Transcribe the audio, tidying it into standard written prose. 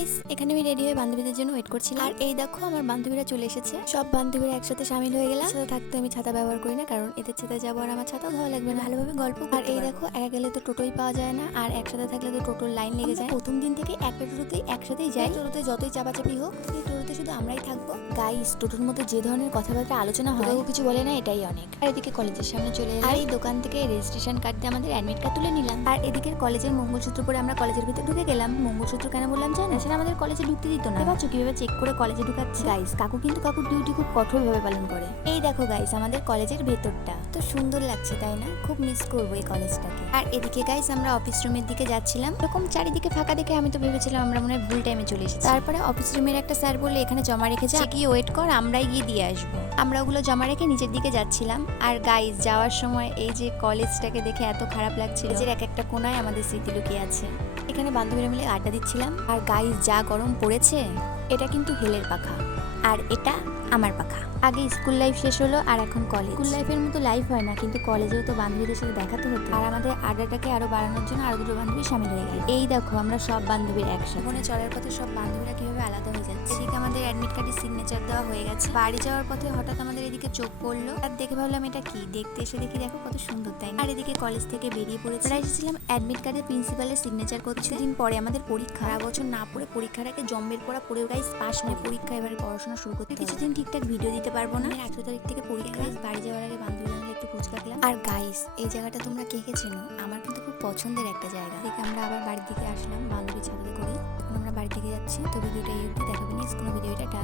Guys, এখানে আমি ready হয়ে বান্ধবীদের জন্য ওয়েট করছিলাম। আর এই দেখো আমার বান্ধবীরা চলে এসেছে। সব বান্ধবীরা একসাথে শামিল হয়ে গেলাম। সাথে থাকতে আমি ছাতা ব্যবহার করি না, কারণ এদের ছাতায় যাবো আর আমার ছাতাও ভালো লাগবে না। ভালোভাবে গল্প করতে পারবো। আর এই দেখো, একা গেলে তো টোটোই পাওয়া যায় না, আর একসাথে থাকলে তো টোটোর লাইন লেগে যায়। প্রথম দিন থেকে একটা টোটোতেই একসাথেই যাই। টোটোতে যতই চাপাচাপি হোক, এই টোটোতে শুধু আমরাই থাকবো। গাইস, টোটোর মধ্যে যে ধরনের কথাবার্তা আলোচনা হয়, কেউ কিছু বলে না, এটাই অনেক। আর এদিকে কলেজের সামনে চলে এলাম। আর এই দোকান থেকে রেজিস্ট্রেশন কার্ড দিয়ে আমাদের অ্যাডমিট কার্ড তুলে নিলাম। আর এদিকে কলেজের মঙ্গলসূত্র পরে আমরা কলেজের ভিতরে ঢুকে গেলাম। মঙ্গলসূত্র কেন বললাম জানো? সেটা আমাদের কলেজে ঢুকতে দিত না। এবার কিভাবে চেক করে কলেজে ঢুকাচ্ছে। গাইস, কাকু কিন্তু কাকুর ডিউটি খুব কঠোর ভাবে পালন করে। এই দেখো গাইস, আমাদের কলেজের ভেতরটা তো সুন্দর লাগছে, তাই না? খুব মিস করবো এই কলেজটাকে। আর এদিকে গাইস, আমরা অফিস রুমের দিকে যাচ্ছিলাম। এরকম চারিদিকে ফাঁকা দেখে আমি তো ভেবেছিলাম আমরা মনে হয় ভুল টাইমে চলে এসেছি। তারপরে অফিস রুমের একটা স্যার বললে এখানে জমা রেখে যা, গিয়ে ওয়েট কর, আমরাই গিয়ে দিয়ে আসবো। আমরা ওগুলো জমা রেখে নিচের দিকে যাচ্ছিলাম। আর গাইস, যাওয়ার সময় এই যে কলেজটাকে দেখে এত খারাপ লাগছিল। কলেজের এক একটা কোনায় আমাদের স্মৃতি লুকিয়ে আছে। এখানে বান্ধবীরা মিলে আড্ডা দিচ্ছিলাম। আর গাইস, যা গরম পড়েছে, এটা কিন্তু হেলের পাখা, আর এটা আমার পাখা। আগে স্কুল লাইফ শেষ হলো, আর এখন কলেজ। স্কুল লাইফের মতো লাইফ হয় না, কিন্তু কলেজেও তো বান্ধবীদের সাথে দেখাতে হতো। আর আমাদের আড্ডাটাকে আরো বাড়ানোর জন্য আরো দুটো বান্ধবী সামিল হয়ে গেল। এই দেখো, আমরা সব বান্ধবীর একসাথে। মনে চলার পথে সব বান্ধবীরা কিভাবে আলাদা হয়ে যাচ্ছে। এদিকে আমাদের অ্যাডমিট কার্ডে সিগনেচার দেওয়া হয়ে গেছে। বাড়ি যাওয়ার পথে হঠাৎ আমাদের এদিকে চোখ পড়লো, আর দেখে ভাবলাম এটা কি। দেখতে এসে দেখি, দেখো কত সুন্দর, তাই না? আর এদিকে কলেজ থেকে বেরিয়ে পড়েছে। আমরা এসেছিলাম অ্যাডমিট কার্ডে প্রিন্সিপালের সিগনেচার করতে। কিছুদিন পরে আমাদের পরীক্ষা। সারা বছর না পড়ে পরীক্ষার আগে জম্বের পড়া পড়ে গাইস পাস নিয়ে পরীক্ষা এবারে পড়াশোনা শুরু করতে। কিছুদিন ঠিকঠাক ভিডিও দিতে পারবো না। 18 তারিখ থেকে পরীক্ষা। বাড়ি যাওয়ার আগে বান্ধবীরা মিলে একটু ফুচকা খেলাম। আর গাইস, এই জায়গাটা তোমরা কে কে চেনো? আমার কিন্তু খুব পছন্দের একটা জায়গা। দেখে আমরা আবার বাড়ির দিকে আসলাম বান্ধবী ছাড়তে করে। এখন আমরা বাড়ি থেকে যাচ্ছি। তো ভিডিওটা এই অবধি, দেখাবেন নেক্সট কোনো ভিডিওটা।